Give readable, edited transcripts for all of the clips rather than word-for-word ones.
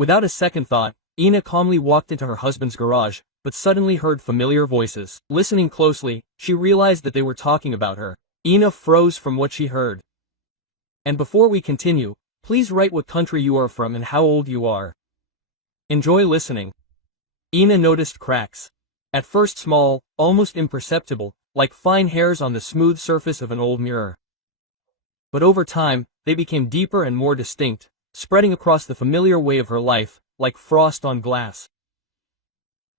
Without a second thought, Inna calmly walked into her husband's garage, but suddenly heard familiar voices. Listening closely, she realized that they were talking about her. Inna froze from what she heard. And before we continue, please write what country you are from and how old you are. Enjoy listening. Inna noticed cracks. At first small, almost imperceptible, like fine hairs on the smooth surface of an old mirror. But over time, they became deeper and more distinct, spreading across the familiar way of her life, like frost on glass.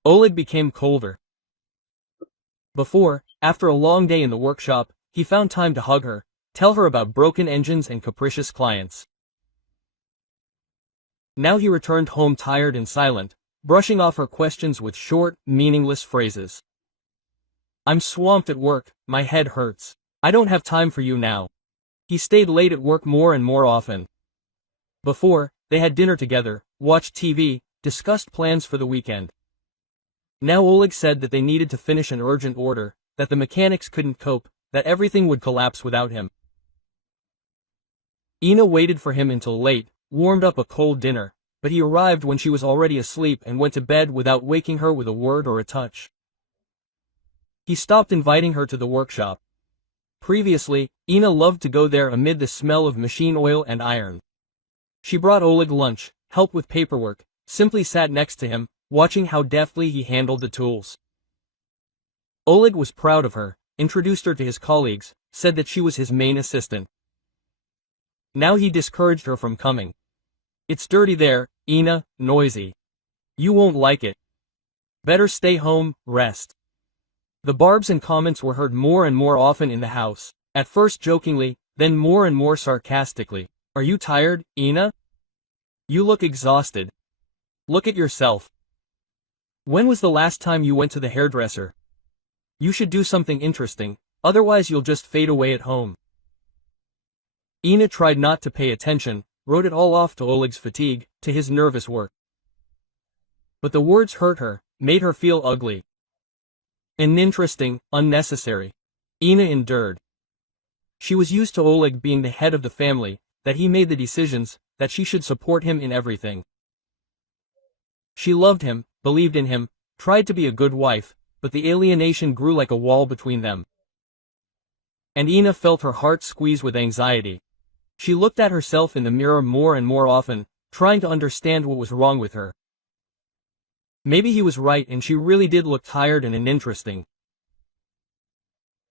Oleg became colder. Before, after a long day in the workshop, he found time to hug her, tell her about broken engines and capricious clients. Now he returned home tired and silent, brushing off her questions with short, meaningless phrases. I'm swamped at work, my head hurts. I don't have time for you now. He stayed late at work more and more often. Before, they had dinner together, watched TV, discussed plans for the weekend. Now Oleg said that they needed to finish an urgent order, that the mechanics couldn't cope, that everything would collapse without him. Inna waited for him until late, warmed up a cold dinner, but he arrived when she was already asleep and went to bed without waking her with a word or a touch. He stopped inviting her to the workshop. Previously, Inna loved to go there amid the smell of machine oil and iron. She brought Oleg lunch, helped with paperwork, simply sat next to him, watching how deftly he handled the tools. Oleg was proud of her, introduced her to his colleagues, said that she was his main assistant. Now he discouraged her from coming. It's dirty there, Inna, noisy. You won't like it. Better stay home, rest. The barbs and comments were heard more and more often in the house, at first jokingly, then more and more sarcastically. Are you tired, Inna? You look exhausted. Look at yourself. When was the last time you went to the hairdresser? You should do something interesting, otherwise you'll just fade away at home. Inna tried not to pay attention, wrote it all off to Oleg's fatigue, to his nervous work. But the words hurt her, made her feel ugly. Uninteresting, unnecessary. Inna endured. She was used to Oleg being the head of the family, that he made the decisions, that she should support him in everything. She loved him, believed in him, tried to be a good wife, but the alienation grew like a wall between them. And Inna felt her heart squeeze with anxiety. She looked at herself in the mirror more and more often, trying to understand what was wrong with her. Maybe he was right and she really did look tired and uninteresting.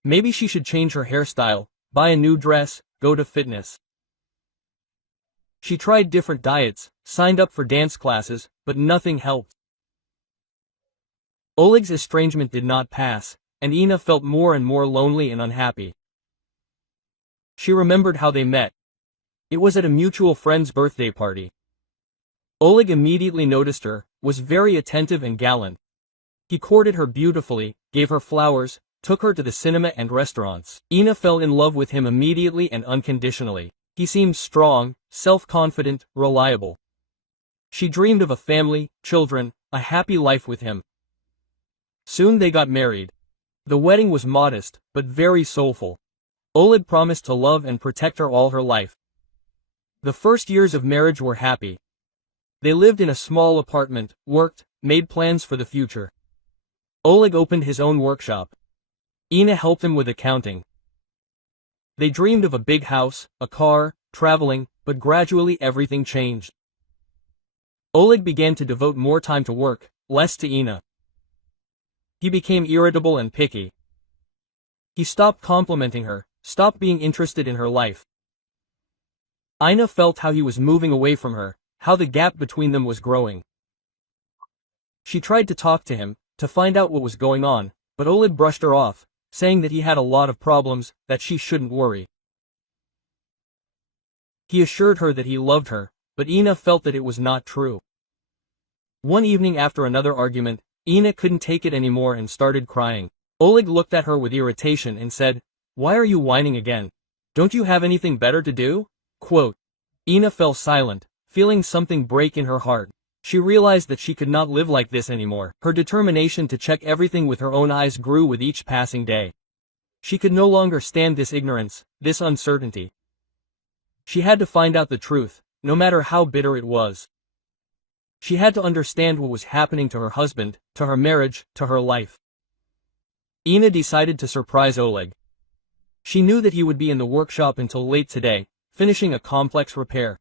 Maybe she should change her hairstyle, buy a new dress, go to fitness. She tried different diets, signed up for dance classes, but nothing helped. Oleg's estrangement did not pass, and Inna felt more and more lonely and unhappy. She remembered how they met. It was at a mutual friend's birthday party. Oleg immediately noticed her, was very attentive and gallant. He courted her beautifully, gave her flowers, took her to the cinema and restaurants. Inna fell in love with him immediately and unconditionally. He seemed strong, self-confident, reliable. She dreamed of a family, children, a happy life with him. Soon they got married. The wedding was modest, but very soulful. Oleg promised to love and protect her all her life. The first years of marriage were happy. They lived in a small apartment, worked, made plans for the future. Oleg opened his own workshop. Inna helped him with accounting. They dreamed of a big house, a car, traveling, but gradually everything changed. Oleg began to devote more time to work, less to Inna. He became irritable and picky. He stopped complimenting her, stopped being interested in her life. Inna felt how he was moving away from her, how the gap between them was growing. She tried to talk to him, to find out what was going on, but Oleg brushed her off, saying that he had a lot of problems, that she shouldn't worry. He assured her that he loved her, but Inna felt that it was not true. One evening after another argument, Inna couldn't take it anymore and started crying. Oleg looked at her with irritation and said, "Why are you whining again? Don't you have anything better to do?" Quote. Inna fell silent, feeling something break in her heart. She realized that she could not live like this anymore. Her determination to check everything with her own eyes grew with each passing day. She could no longer stand this ignorance, this uncertainty. She had to find out the truth, no matter how bitter it was. She had to understand what was happening to her husband, to her marriage, to her life. Inna decided to surprise Oleg. She knew that he would be in the workshop until late today, finishing a complex repair.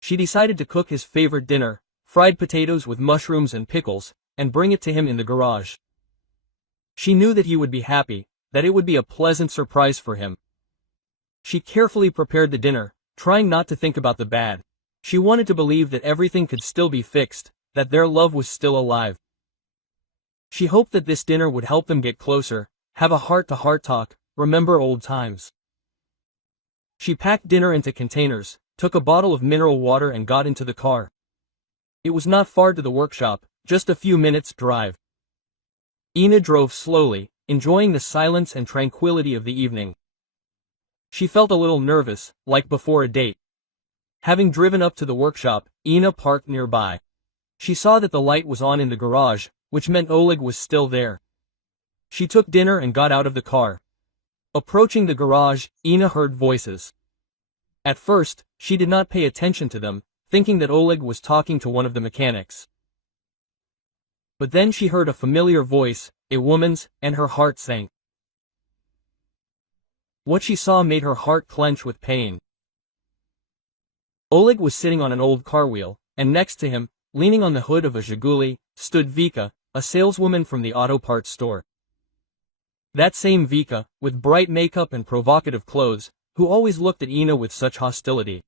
She decided to cook his favorite dinner, fried potatoes with mushrooms and pickles, and bring it to him in the garage. She knew that he would be happy, that it would be a pleasant surprise for him. She carefully prepared the dinner, trying not to think about the bad. She wanted to believe that everything could still be fixed, that their love was still alive. She hoped that this dinner would help them get closer, have a heart-to-heart talk, remember old times. She packed dinner into containers, took a bottle of mineral water and got into the car. It was not far to the workshop, just a few minutes' drive. Inna drove slowly, enjoying the silence and tranquility of the evening. She felt a little nervous, like before a date. Having driven up to the workshop, Inna parked nearby. She saw that the light was on in the garage, which meant Oleg was still there. She took dinner and got out of the car. Approaching the garage, Inna heard voices. At first, she did not pay attention to them, thinking that Oleg was talking to one of the mechanics. But then she heard a familiar voice, a woman's, and her heart sank. What she saw made her heart clench with pain. Oleg was sitting on an old car wheel, and next to him, leaning on the hood of a Zhiguli, stood Vika, a saleswoman from the auto parts store. That same Vika, with bright makeup and provocative clothes, who always looked at Inna with such hostility.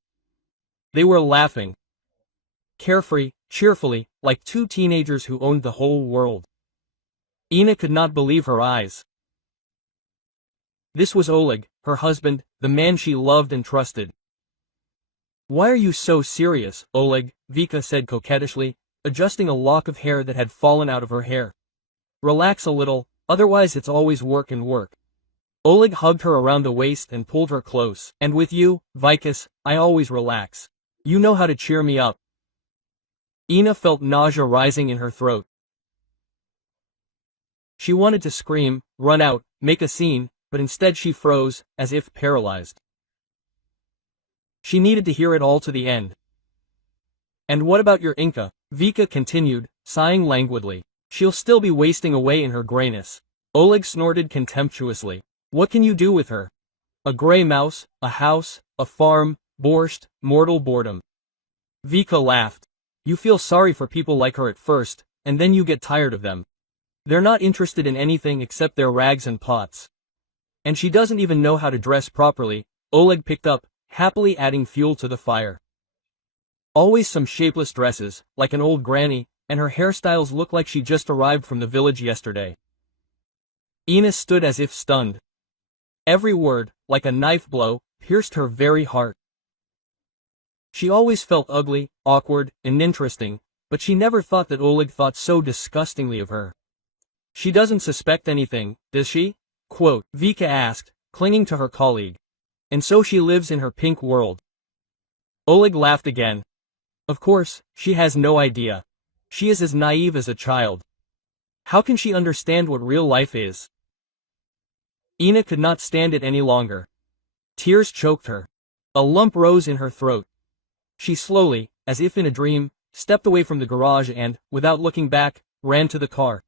They were laughing. Carefree, cheerfully, like two teenagers who owned the whole world. Inna could not believe her eyes. This was Oleg, her husband, the man she loved and trusted. "Why are you so serious, Oleg?" Vika said coquettishly, adjusting a lock of hair that had fallen out of her hair. "Relax a little, otherwise it's always work and work." Oleg hugged her around the waist and pulled her close. "And with you, Vikas, I always relax. You know how to cheer me up." Inna felt nausea rising in her throat. She wanted to scream, run out, make a scene, but instead she froze, as if paralyzed. She needed to hear it all to the end. "And what about your Inka?" Vika continued, sighing languidly. "She'll still be wasting away in her grayness." Oleg snorted contemptuously. "What can you do with her? A gray mouse, a house, a farm, borscht, mortal boredom." Vika laughed. "You feel sorry for people like her at first, and then you get tired of them. They're not interested in anything except their rags and pots. And she doesn't even know how to dress properly." Oleg picked up, happily adding fuel to the fire. "Always some shapeless dresses, like an old granny, and her hairstyles look like she just arrived from the village yesterday." Inna stood as if stunned. Every word, like a knife blow, pierced her very heart. She always felt ugly, awkward, and uninteresting, but she never thought that Oleg thought so disgustingly of her. "She doesn't suspect anything, does she?" Quote, Vika asked, clinging to her colleague. "And so she lives in her pink world." Oleg laughed again. "Of course, she has no idea. She is as naive as a child. How can she understand what real life is?" Inna could not stand it any longer. Tears choked her. A lump rose in her throat. She slowly, as if in a dream, stepped away from the garage and, without looking back, ran to the car.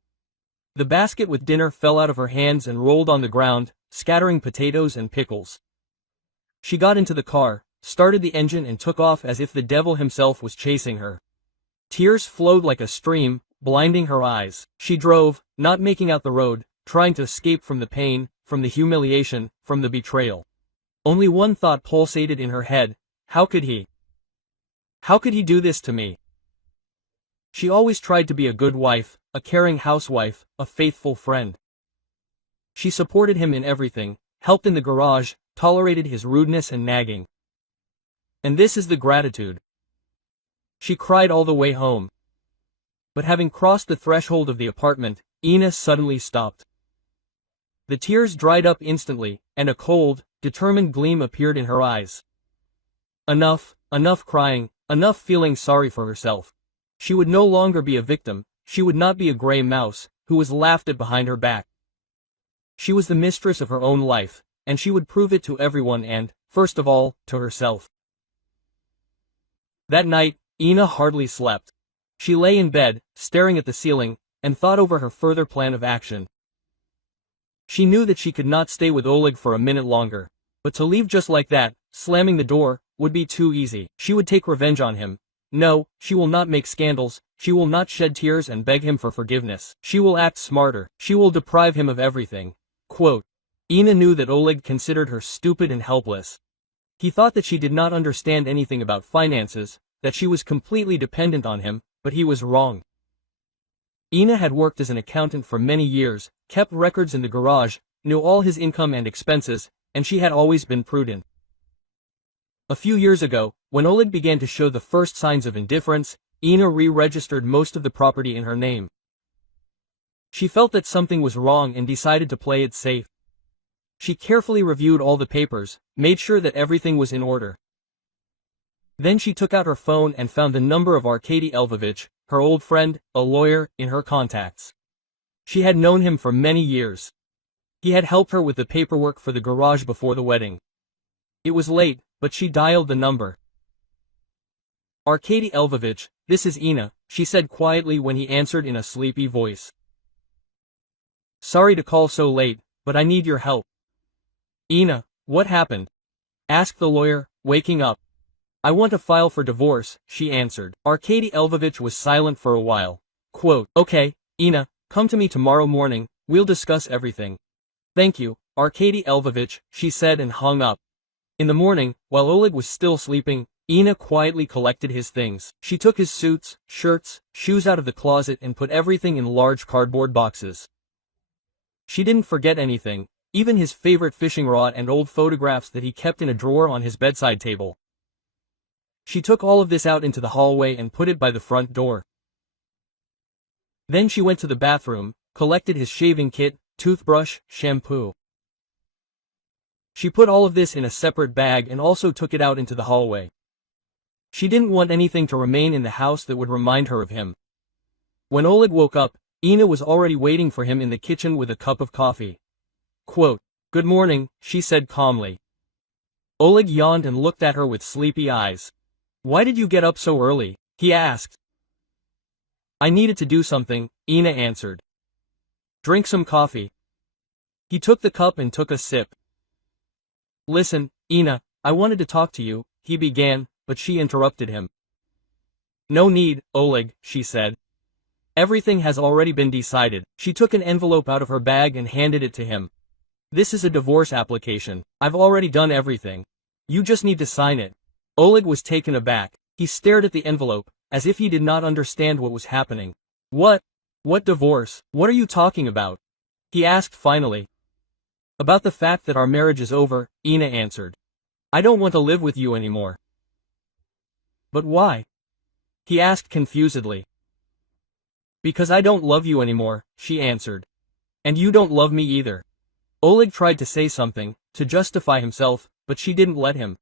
The basket with dinner fell out of her hands and rolled on the ground, scattering potatoes and pickles. She got into the car, started the engine and took off as if the devil himself was chasing her. Tears flowed like a stream, blinding her eyes. She drove, not making out the road, trying to escape from the pain, from the humiliation, from the betrayal. Only one thought pulsated in her head: how could he? How could he do this to me? She always tried to be a good wife, a caring housewife, a faithful friend. She supported him in everything, helped in the garage, tolerated his rudeness and nagging. And this is the gratitude. She cried all the way home. But having crossed the threshold of the apartment, Inna suddenly stopped. The tears dried up instantly, and a cold, determined gleam appeared in her eyes. Enough, enough crying, enough feeling sorry for herself. She would no longer be a victim, she would not be a gray mouse, who was laughed at behind her back. She was the mistress of her own life, and she would prove it to everyone and, first of all, to herself. That night, Inna hardly slept. She lay in bed, staring at the ceiling, and thought over her further plan of action. She knew that she could not stay with Oleg for a minute longer. But to leave just like that, slamming the door, would be too easy. She would take revenge on him. No, she will not make scandals, she will not shed tears and beg him for forgiveness. She will act smarter. She will deprive him of everything. Quote. Inna knew that Oleg considered her stupid and helpless. He thought that she did not understand anything about finances, that she was completely dependent on him, but he was wrong. Inna had worked as an accountant for many years, kept records in the garage, knew all his income and expenses, and she had always been prudent. A few years ago, when Oleg began to show the first signs of indifference, Inna re-registered most of the property in her name. She felt that something was wrong and decided to play it safe. She carefully reviewed all the papers, made sure that everything was in order. Then she took out her phone and found the number of Arkady Lvovich, her old friend, a lawyer, in her contacts. She had known him for many years. He had helped her with the paperwork for the garage before the wedding. It was late, but she dialed the number. Arkady Lvovich, this is Inna, she said quietly when he answered in a sleepy voice. Sorry to call so late, but I need your help. Inna, what happened? Asked the lawyer, waking up. I want to file for divorce, she answered. Arkady Lvovich was silent for a while. Quote, okay, Inna, come to me tomorrow morning, we'll discuss everything. Thank you, Arkady Lvovich, she said and hung up. In the morning, while Oleg was still sleeping, Inna quietly collected his things. She took his suits, shirts, shoes out of the closet and put everything in large cardboard boxes. She didn't forget anything, even his favorite fishing rod and old photographs that he kept in a drawer on his bedside table. She took all of this out into the hallway and put it by the front door. Then she went to the bathroom, collected his shaving kit, toothbrush, shampoo. She put all of this in a separate bag and also took it out into the hallway. She didn't want anything to remain in the house that would remind her of him. When Oleg woke up, Inna was already waiting for him in the kitchen with a cup of coffee. Quote, good morning, she said calmly. Oleg yawned and looked at her with sleepy eyes. Why did you get up so early? He asked. I needed to do something, Inna answered. Drink some coffee. He took the cup and took a sip. Listen, Inna, I wanted to talk to you, he began, but she interrupted him. No need, Oleg, she said. Everything has already been decided. She took an envelope out of her bag and handed it to him. This is a divorce application. I've already done everything. You just need to sign it. Oleg was taken aback. He stared at the envelope, as if he did not understand what was happening. What? What divorce? What are you talking about? He asked finally. About the fact that our marriage is over, Inna answered. I don't want to live with you anymore. But why? He asked confusedly. Because I don't love you anymore, she answered. And you don't love me either. Oleg tried to say something, to justify himself, but she didn't let him.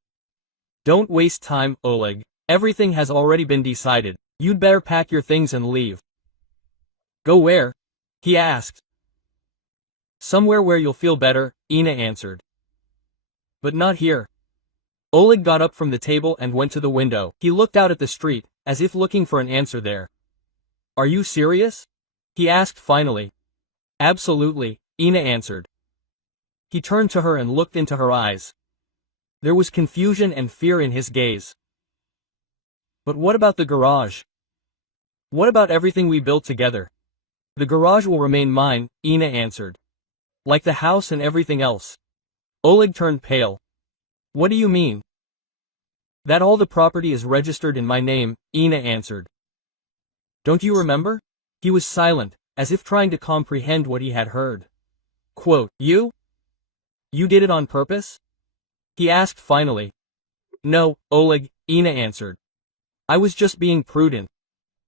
Don't waste time, Oleg. Everything has already been decided. You'd better pack your things and leave. Go where? He asked. Somewhere where you'll feel better, Inna answered. But not here. Oleg got up from the table and went to the window. He looked out at the street, as if looking for an answer there. Are you serious? He asked finally. Absolutely, Inna answered. He turned to her and looked into her eyes. There was confusion and fear in his gaze. But what about the garage? What about everything we built together? The garage will remain mine, Inna answered. Like the house and everything else. Oleg turned pale. What do you mean? That all the property is registered in my name, Inna answered. Don't you remember? He was silent, as if trying to comprehend what he had heard. Quote, You did it on purpose? He asked finally. No, Oleg, Inna answered. I was just being prudent.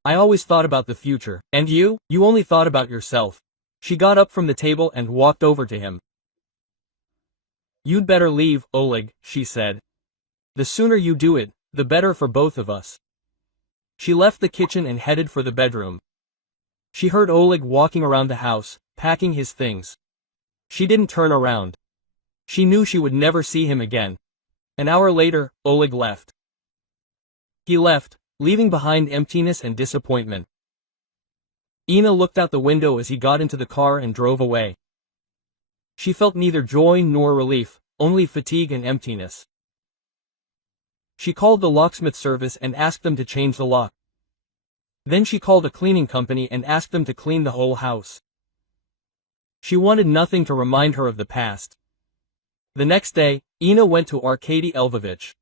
I always thought about the future. And you? You only thought about yourself. She got up from the table and walked over to him. You'd better leave, Oleg, she said. The sooner you do it, the better for both of us. She left the kitchen and headed for the bedroom. She heard Oleg walking around the house, packing his things. She didn't turn around. She knew she would never see him again. An hour later, Oleg left. He left, leaving behind emptiness and disappointment. Inna looked out the window as he got into the car and drove away. She felt neither joy nor relief, only fatigue and emptiness. She called the locksmith service and asked them to change the lock. Then she called a cleaning company and asked them to clean the whole house. She wanted nothing to remind her of the past. The next day, Inna went to Arkady Lvovich.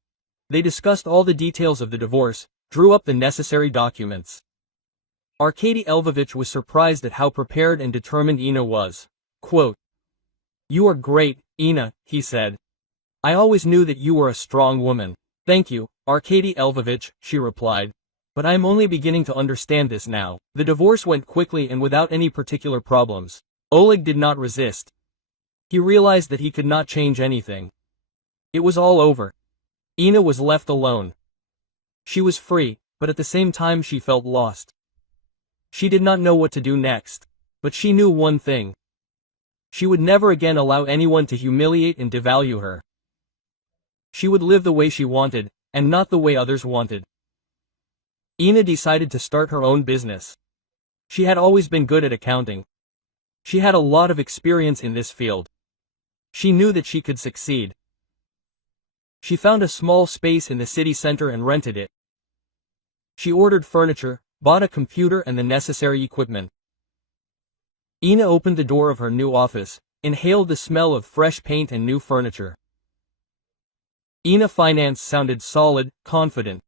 They discussed all the details of the divorce, drew up the necessary documents. Arkady Lvovich was surprised at how prepared and determined Inna was. Quote, "You are great, Inna," he said. "I always knew that you were a strong woman." "Thank you, Arkady Lvovich," she replied. "But I am only beginning to understand this now." The divorce went quickly and without any particular problems. Oleg did not resist. He realized that he could not change anything. It was all over. Inna was left alone. She was free, but at the same time she felt lost. She did not know what to do next. But she knew one thing. She would never again allow anyone to humiliate and devalue her. She would live the way she wanted, and not the way others wanted. Inna decided to start her own business. She had always been good at accounting. She had a lot of experience in this field. She knew that she could succeed. She found a small space in the city center and rented it. She ordered furniture, bought a computer and the necessary equipment. Inna opened the door of her new office, inhaled the smell of fresh paint and new furniture. Inna finance sounded solid, confident.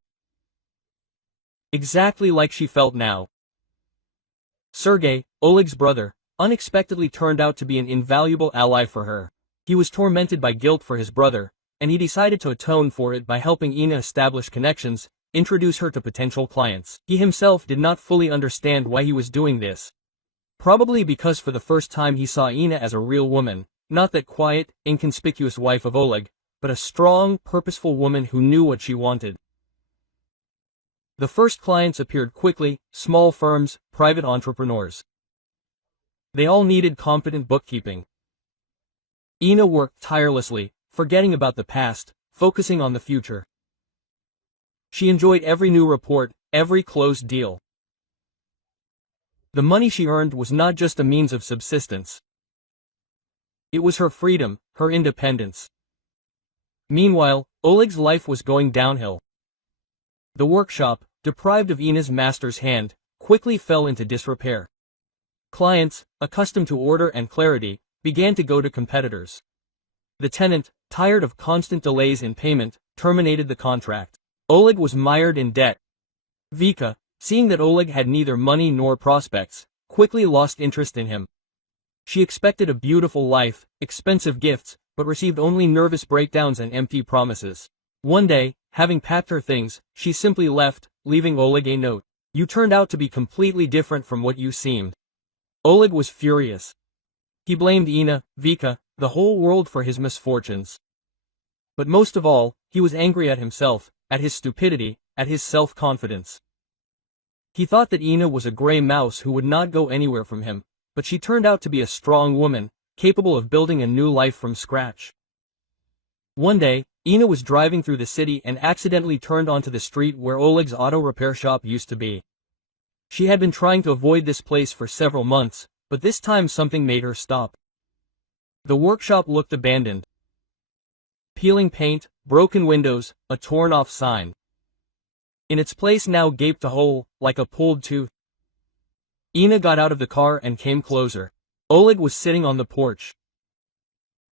Exactly like she felt now. Sergei, Oleg's brother, unexpectedly turned out to be an invaluable ally for her. He was tormented by guilt for his brother, and he decided to atone for it by helping Inna establish connections, introduce her to potential clients. He himself did not fully understand why he was doing this. Probably because for the first time he saw Inna as a real woman, not that quiet, inconspicuous wife of Oleg, but a strong, purposeful woman who knew what she wanted. The first clients appeared quickly, small firms, private entrepreneurs. They all needed competent bookkeeping. Inna worked tirelessly, forgetting about the past, focusing on the future. She enjoyed every new report, every closed deal. The money she earned was not just a means of subsistence. It was her freedom, her independence. Meanwhile, Oleg's life was going downhill. The workshop, deprived of Inna's master's hand, quickly fell into disrepair. Clients, accustomed to order and clarity, began to go to competitors. The tenant, tired of constant delays in payment, terminated the contract. Oleg was mired in debt. Vika, seeing that Oleg had neither money nor prospects, quickly lost interest in him. She expected a beautiful life, expensive gifts, but received only nervous breakdowns and empty promises. One day, having packed her things, she simply left, leaving Oleg a note. "You turned out to be completely different from what you seemed." Oleg was furious. He blamed Inna, Vika, the whole world for his misfortunes. But most of all, he was angry at himself, at his stupidity, at his self-confidence. He thought that Inna was a gray mouse who would not go anywhere from him, but she turned out to be a strong woman, capable of building a new life from scratch. One day, Inna was driving through the city and accidentally turned onto the street where Oleg's auto repair shop used to be. She had been trying to avoid this place for several months, but this time something made her stop. The workshop looked abandoned. Peeling paint, broken windows, a torn-off sign. In its place now gaped a hole, like a pulled tooth. Inna got out of the car and came closer. Oleg was sitting on the porch.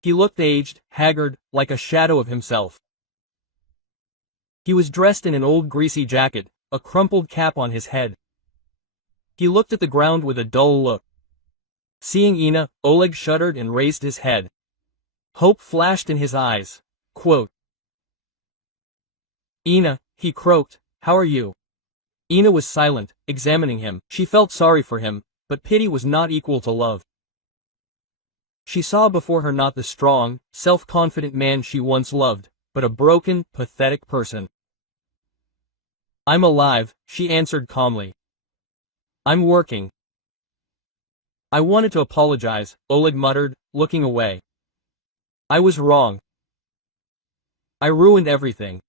He looked aged, haggard, like a shadow of himself. He was dressed in an old greasy jacket, a crumpled cap on his head. He looked at the ground with a dull look. Seeing Inna, Oleg shuddered and raised his head. Hope flashed in his eyes. Quote, "Inna," he croaked, "how are you?" Inna was silent, examining him. She felt sorry for him, but pity was not equal to love. She saw before her not the strong, self-confident man she once loved, but a broken, pathetic person. "I'm alive," she answered calmly. "I'm working." "I wanted to apologize," Oleg muttered, looking away. "I was wrong. I ruined everything."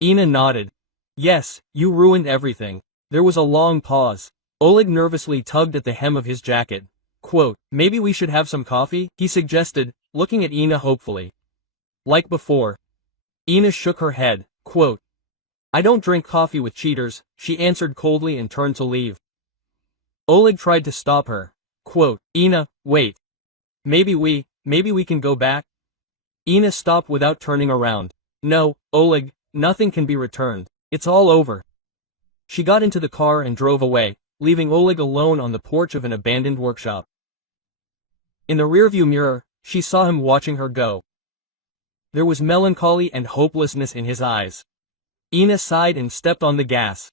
Inna nodded. Yes, you ruined everything. There was a long pause. Oleg nervously tugged at the hem of his jacket. Quote, maybe we should have some coffee, he suggested, looking at Inna hopefully. Like before. Inna shook her head. Quote, I don't drink coffee with cheaters, she answered coldly and turned to leave. Oleg tried to stop her. Quote, Inna, wait. Maybe we can go back? Inna stopped without turning around. No, Oleg, nothing can be returned. It's all over. She got into the car and drove away, leaving Oleg alone on the porch of an abandoned workshop. In the rearview mirror, she saw him watching her go. There was melancholy and hopelessness in his eyes. Inna sighed and stepped on the gas.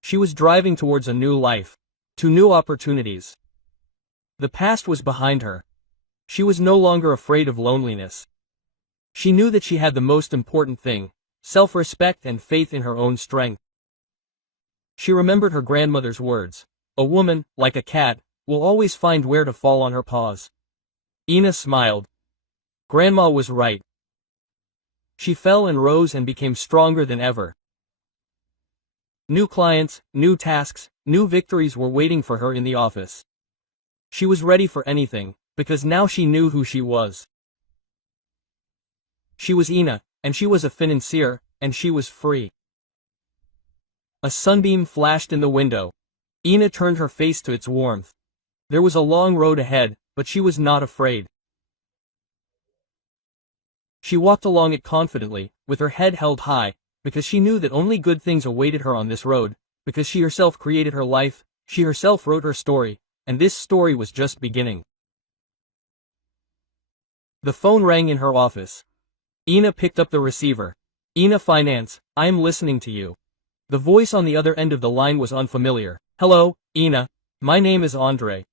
She was driving towards a new life. To new opportunities. The past was behind her. She was no longer afraid of loneliness. She knew that she had the most important thing, self-respect and faith in her own strength. She remembered her grandmother's words, a woman, like a cat, will always find where to fall on her paws. Inna smiled. Grandma was right. She fell and rose and became stronger than ever. New clients, new tasks, new victories were waiting for her in the office. She was ready for anything, because now she knew who she was. She was Inna, and she was a financier, and she was free. A sunbeam flashed in the window. Inna turned her face to its warmth. There was a long road ahead, but she was not afraid. She walked along it confidently, with her head held high, because she knew that only good things awaited her on this road, because she herself created her life, she herself wrote her story, and this story was just beginning. The phone rang in her office. Inna picked up the receiver. Inna Finance, I am listening to you. The voice on the other end of the line was unfamiliar. Hello, Inna. My name is Andrei.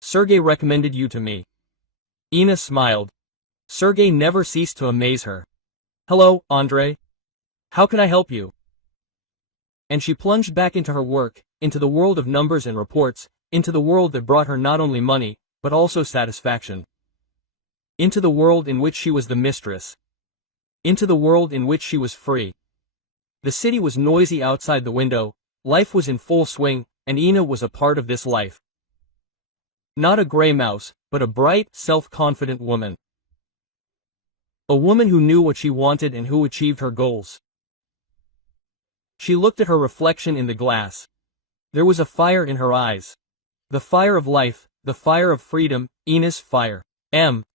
Sergey recommended you to me. Inna smiled. Sergey never ceased to amaze her. Hello, Andrei. How can I help you? And she plunged back into her work, into the world of numbers and reports, into the world that brought her not only money, but also satisfaction. Into the world in which she was the mistress. Into the world in which she was free. The city was noisy outside the window, life was in full swing, and Inna was a part of this life. Not a gray mouse, but a bright, self-confident woman. A woman who knew what she wanted and who achieved her goals. She looked at her reflection in the glass. There was a fire in her eyes. The fire of life, the fire of freedom, Inna's fire.